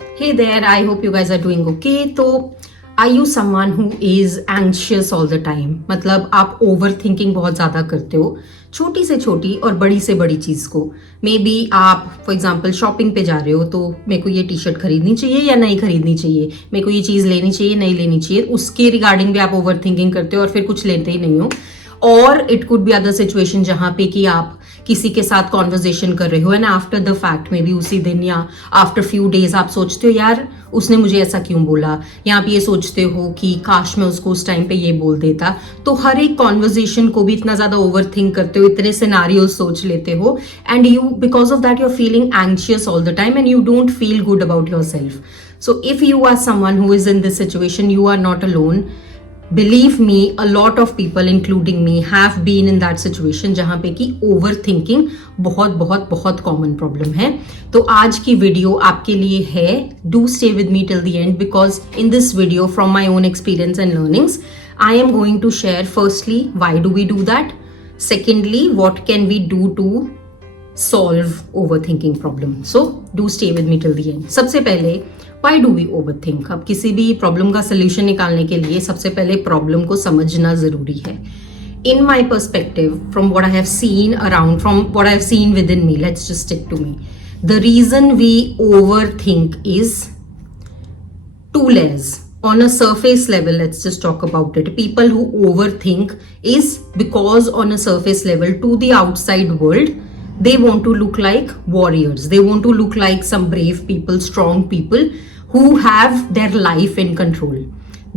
Hey there, I hope you guys are doing okay. तो are you someone who is anxious all the time? मतलब आप over thinking बहुत ज़्यादा करते हो छोटी से छोटी और बड़ी से बड़ी चीज़ को. मे बी आप फॉर एग्जाम्पल शॉपिंग पे जा रहे हो तो मेरे को ये टी शर्ट खरीदनी चाहिए या नहीं खरीदनी चाहिए, मेरे को ये चीज़ लेनी चाहिए नहीं लेनी चाहिए, उसके रिगार्डिंग भी आप ओवर थिंकिंग करते हो और फिर कुछ लेते ही नहीं हो. और it could be other situation जहाँ पे कि आप किसी के साथ कॉन्वर्जेशन कर रहे हो एंड आफ्टर द फैक्ट में भी उसी दिन या आफ्टर फ्यू डेज आप सोचते हो यार उसने मुझे ऐसा क्यों बोला, या आप ये सोचते हो कि काश मैं उसको उस टाइम पे ये बोल देता. तो हर एक कॉन्वर्जेशन को भी इतना ज्यादा ओवर थिंक करते हो, इतने सिनारियो सोच लेते हो and you because of that you are feeling anxious all the time and you don't feel good about your self. So if you are someone who is in this situation, you are not alone. Believe me, a lot of people including me have been in that situation जहाँ पे कि over thinking बहुत बहुत बहुत common problem है. तो आज की वीडियो आपके लिए है. Do stay with me till the end because in this video from my own experience and learnings I am going to share firstly why do we do that, secondly what can we do to solve overthinking problem. So do stay with me till the end. सबसे पहले why do we overthink? अब किसी भी problem का solution निकालने के लिए सबसे पहले प्रॉब्लम को समझना जरूरी है. In my perspective, from what I have seen around, from what I have seen within me, let's just stick to me. The reason we overthink is two layers. On a surface level, let's just talk about it. People who overthink is because on a surface level to the outside world, they want to look like warriors. They want to look like some brave people, strong people who have their life in control.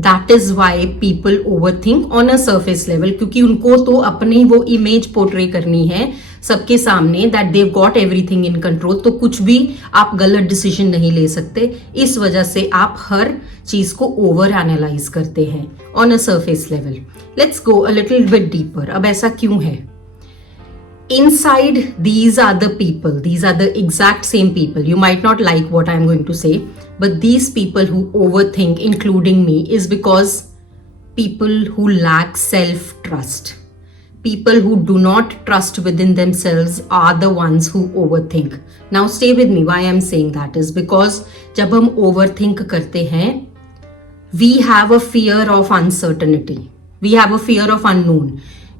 That is why people overthink on a surface level, क्योंकि उनको तो अपनी वो image portray करनी है सबके सामने that they've got everything in control. तो कुछ भी आप गलत डिसीजन नहीं ले सकते. इस वजह से आप हर चीज को ओवर एनालाइज करते हैं on a surface level. Let's go a little bit deeper. अब ऐसा क्यों है? Inside, these are the people, these are the exact same people. You might not like what I'm going to say, but these people who overthink, including me, is because people who lack self-trust. People who do not trust within themselves are the ones who overthink. Now stay with me. Why I'm saying that is because जब हम overthink करते हैं, we have a fear of uncertainty. We have a fear of unknown.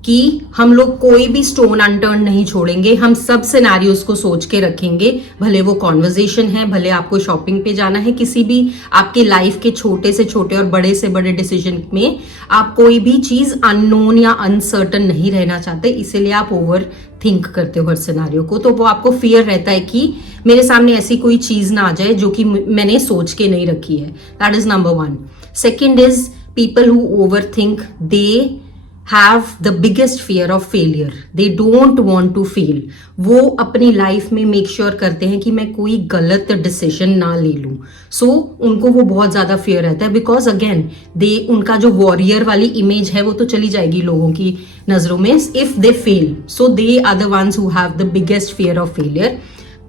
कि हम लोग कोई भी stone unturned नहीं छोड़ेंगे, हम सब सिनेरियोज को सोच के रखेंगे. भले वो कॉन्वर्जेशन है, भले आपको शॉपिंग पे जाना है, किसी भी आपके लाइफ के छोटे से छोटे और बड़े से बड़े डिसीजन में आप कोई भी चीज अननोन या अनसर्टन नहीं रहना चाहते, इसीलिए आप ओवर थिंक करते हो हर सिनेरियो को. तो वो आपको फियर रहता है कि मेरे सामने ऐसी कोई चीज ना आ जाए जो कि मैंने सोच के नहीं रखी है. That is number one. Second is people who over think, they have the biggest fear of failure. They don't want to fail. वो अपनी लाइफ में मेक श्योर करते हैं कि मैं कोई गलत डिसीजन ना ले लूं. सो उनको वो बहुत ज्यादा फियर रहता है बिकॉज अगेन दे उनका जो वॉरियर वाली इमेज है वो तो चली जाएगी लोगों की नजरों में if they fail. So they are the ones who have the biggest fear of failure.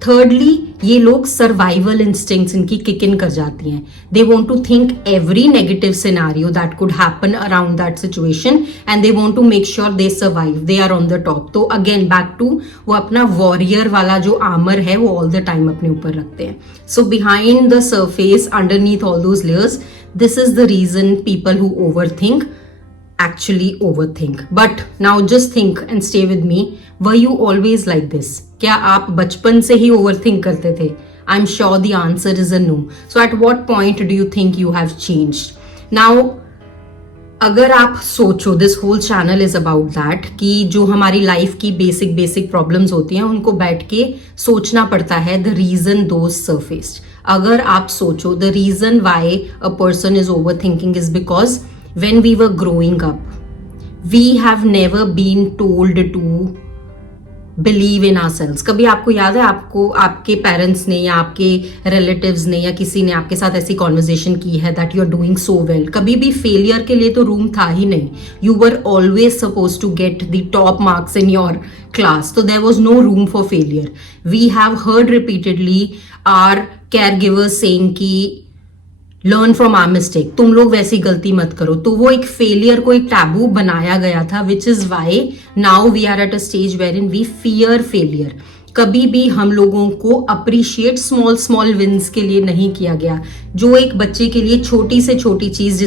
Thirdly, ये लोग सर्वाइवल इंस्टिंक्ट्स इनकी किक इन कर जाती हैं. They want to think every negative scenario that could happen around that situation and they want to make sure they survive, they are on the top. तो again back to वो अपना warrior वाला जो armour है वो all the time अपने ऊपर रखते हैं. So behind the surface, underneath all those layers, this is the reason people who over think actually overthink. But now just think and stay with me. Were you always like this? क्या आप बचपन से ही overthink करते थे? I'm sure the answer is a no. So at what point do you think you have changed? Now अगर आप सोचो, this whole channel is about that कि जो हमारी लाइफ की बेसिक प्रॉब्लम्स होती हैं उनको बैठ के सोचना पड़ता है the reason those surfaced. अगर आप सोचो the reason why a person is overthinking is because when we were growing up, we have never been told to believe in ourselves. कभी आपको याद है आपको आपके पेरेंट्स ने या आपके रिलेटिव्स ने या किसी ने आपके साथ ऐसी कॉन्वर्जेशन की है that you are doing so well? कभी भी फेलियर के लिए तो रूम था ही नहीं. You were always suppose to get the top marks in your class, so there was no room for failure. We have heard repeatedly our caregivers saying कि learn from are mistake, तुम लोग वैसी गलती मत करो. तो वो एक फेलियर को एक टैबू बनाया गया था, which is why now we are at a stage where in we fear failure. कभी भी हम लोगों को अप्रिशिएट स्मॉल स्मॉल विन्स के लिए नहीं किया गया। जो एक बच्चे के लिए छोटी से छोटी चीज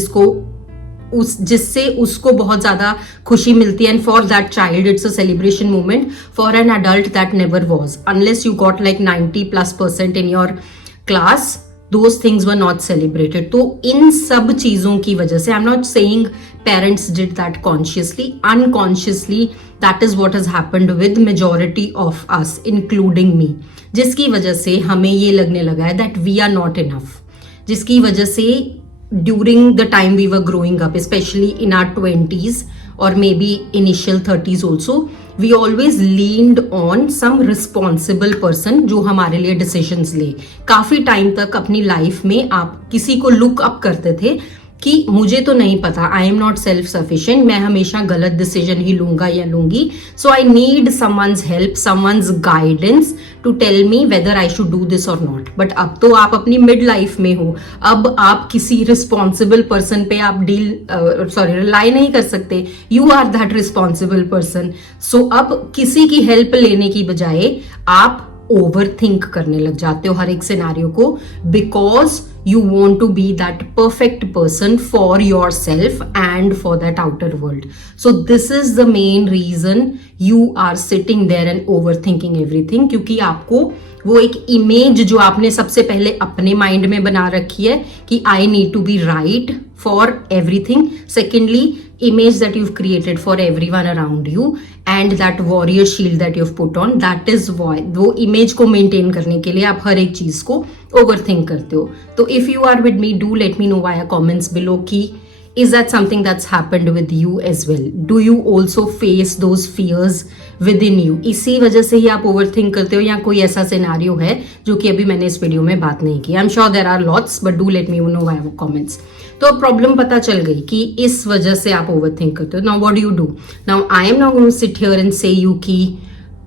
जिससे उसको बहुत ज्यादा खुशी मिलती है, and for that child it's a celebration moment, for an adult that never was, unless you got like 90+% in your class, those things were not celebrated. तो इन सब चीजों की वजह से, I'm not saying parents did that consciously, unconsciously that is what has happened with majority of us including me, जिसकी वजह से हमें ये लगने लगा है that we are not enough, जिसकी वजह से during the time we were growing up, especially in our 20s or maybe initial 30s also, we always leaned on some responsible person जो हमारे लिए decisions ले। काफी टाइम तक अपनी लाइफ में आप किसी को लुक अप करते थे कि मुझे तो नहीं पता, I am not self sufficient, मैं हमेशा गलत डिसीजन ही लूंगा या लूंगी, so I need someone help, someone guidance to tell me whether I should do this और नॉट। बट अब तो आप अपनी मिड लाइफ में हो, अब आप किसी रिस्पॉन्सिबल पर्सन पे आप रिलाई नहीं कर सकते, you are that responsible person. सो अब किसी की हेल्प लेने की बजाय आप ओवर थिंक करने लग जाते हो हर एक सिनेरियो को, because you want to be that perfect person for yourself and for that outer world. So this is the main reason you are sitting there and overthinking everything, क्योंकि आपको वो एक इमेज जो आपने सबसे पहले अपने माइंड में बना रखी है कि I need to be right for everything. Secondly, image that you've created for everyone around you and that warrior shield that you've put on, that is why वो इमेज को मेंटेन करने के लिए आप हर एक चीज को ओवरथिंक करते हो। तो if you are with me, do let me know via comments below कि is that something that's happened with you as well? Do you also face those fears within you? इसी वजह से ही आप ओवरथिंक करते हो, या कोई ऐसा सिनेरियो है जो कि अभी मैंने इस वीडियो में बात नहीं की? I am sure there are lots, but do let me know via comments. तो प्रॉब्लम पता चल गई कि इस वजह से आप ओवरथिंक करते हो। Now what do you do? Now I am not going to sit here and say you कि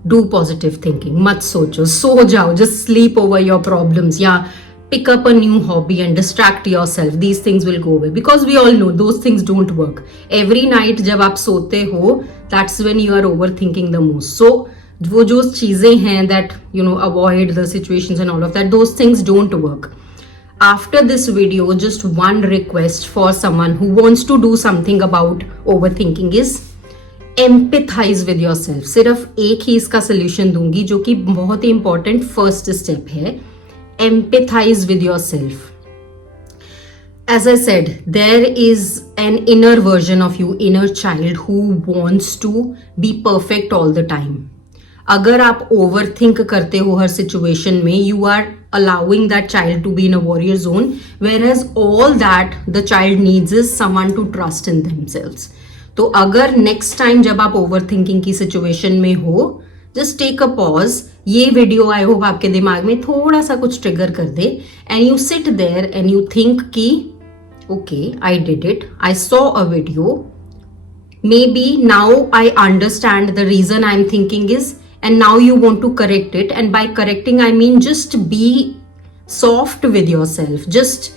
डू पॉजिटिव थिंकिंग, मत सोचो, सो जाओ, just sleep over your problems, या pick up a new hobby and distract yourself. These things will go away, because we all know those things don't work. Every night जब आप सोते हो, that's when you are overthinking the most. So वो जो चीजें हैं that you know avoid the situations and all of that, those things don't work. After this video, just one request for someone who wants to do something about overthinking is empathize with yourself. सिर्फ एक ही इसका solution दूंगी जो कि बहुत ही important first step है। Empathize with yourself. As I said, there is an inner version of you, inner child who wants to be perfect all the time. अगर आप overthink करते हो हर situation में, you are allowing that child to be in a warrior zone, whereas all that the child needs is someone to trust in themselves. तो अगर next time जब आप overthinking की situation में हो, just take a pause. ये video I hope आपके दिमाग में थोड़ा सा कुछ ट्रिगर कर दे, and you sit there and you think कि okay, I did it, I saw a video, may be now I understand the reason I am thinking is, and now you want to correct it, and by correcting I mean just be soft with yourself, just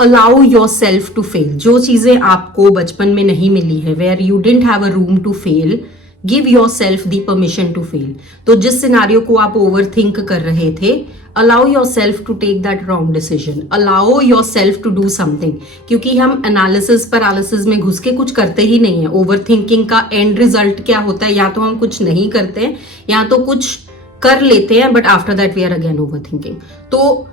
allow your self to fail. जो चीजें आपको बचपन में नहीं मिली है, where you didn't have a room to fail, give your self the permission to fail. तो जिस सिनारियो को आप ओवरथिंक कर रहे थे, allow your self to take that wrong decision, allow your self to do something, क्योंकि हम analysis paralysis में घुस के कुछ करते ही नहीं है। ओवरथिंकिंग का एंड रिजल्ट क्या होता है? या तो हम कुछ नहीं करते हैं, या तो कुछ कर लेते हैं, but after that we are again overthinking. तो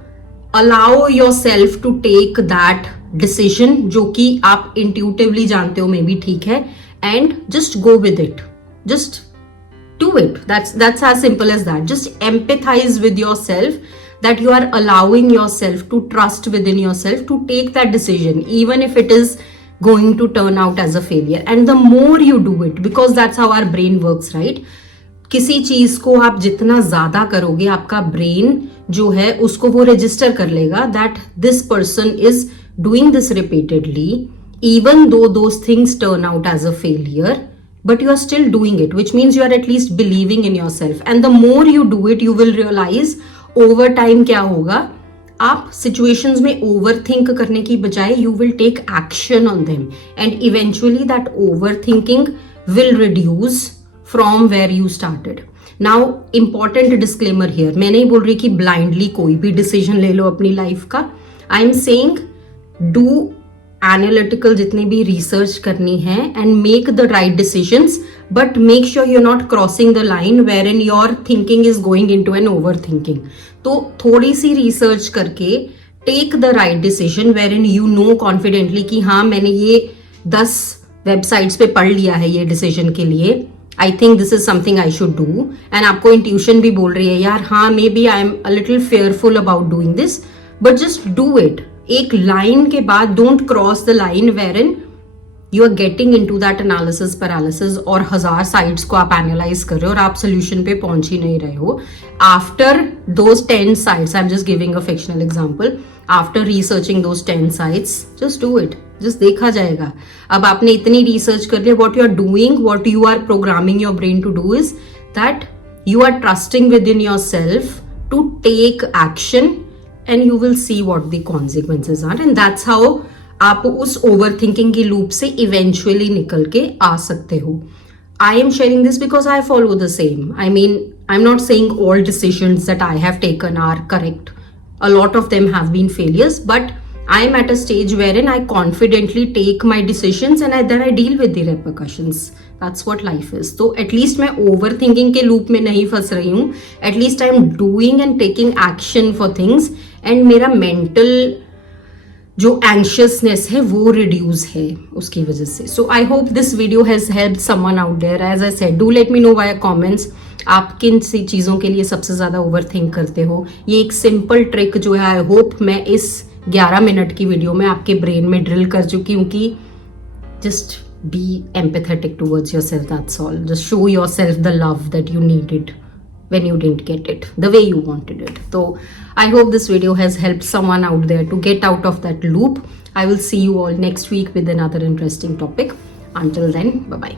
allow your self to take that decision जो कि आप इंट्यूटिवली जानते हो मे बी ठीक है, and just go with it. Just do it. That's as simple as that. Just empathize with yourself, that you are allowing yourself to trust within yourself to take that decision, even if it is going to turn out as a failure. And the more you do it, because that's how our brain works, right? किसी चीज को आप जितना ज्यादा करोगे, आपका brain जो है उसको वो रजिस्टर कर लेगा that this person is doing this repeatedly, even though those things turn out as a failure. But you are still doing it, which means you are at least believing in yourself. And the more you do it, you will realize over time क्या होगा, आप situations में overthink करने की बजाय you will take action on them, and eventually that overthinking will reduce from where you started. Now important disclaimer here, मैं नहीं बोल रही कि ब्लाइंडली कोई भी डिसीजन ले लो अपनी लाइफ का. I am saying do analytical जितनी भी रिसर्च करनी है and make the right decisions, but make sure you are not crossing the line where in your thinking is going in to an over thinking. तो थोड़ी सी research करके take the right decision where in you know confidently कि हाँ मैंने ये 10 websites पे पढ़ लिया है ये डिसीजन के लिए, I think this is something I should do. And आपको इंट्यूशन भी बोल रही है यार हाँ may be I am a little fearful about doing this, but just do it. एक लाइन के बाद don't cross the line where in you are getting in to that analysis paralysis और 1000 साइट्स को आप एनालाइज कर रहे हो और आप सोल्यूशन पे पहुंच ही नहीं रहे हो. After those 10 sites, I am just giving a fictional example, after researching those 10 sites just do it, just देखा जाएगा. अब आपने इतनी रिसर्च कर लिया, what you are doing, what you are programming your brain to do is that you are trusting with in your self to take action and you will see what the consequences are, and that's how आप उस overthinking की loop से eventually निकल के आ सकते हो. I am sharing this because I follow the same. I mean, I'm not saying all decisions that I have taken are correct. A lot of them have been failures, but I am at a stage wherein I confidently take my decisions and then I deal with the repercussions. That's what life is. So at least मैं overthinking के loop में नहीं फंस रही हूँ. At least I am doing and taking action for things. And मेरा mental जो anxiousness है वो reduce है उसकी वजह से. So I hope this video has helped someone out there. As I said, do let me know via comments. आप किन सी चीज़ों के लिए सबसे ज़्यादा overthink करते हो. ये एक simple trick जो है I hope मैं इस 11 मिनट की वीडियो में आपके ब्रेन में ड्रिल कर चुकी हूँ कि just be empathetic towards yourself, that's all. Just show yourself the love that you needed when you didn't get it the way you wanted it. So I hope this video has helped someone out there to get out of that loop. I will see you all next week with another interesting topic. Until then, bye bye.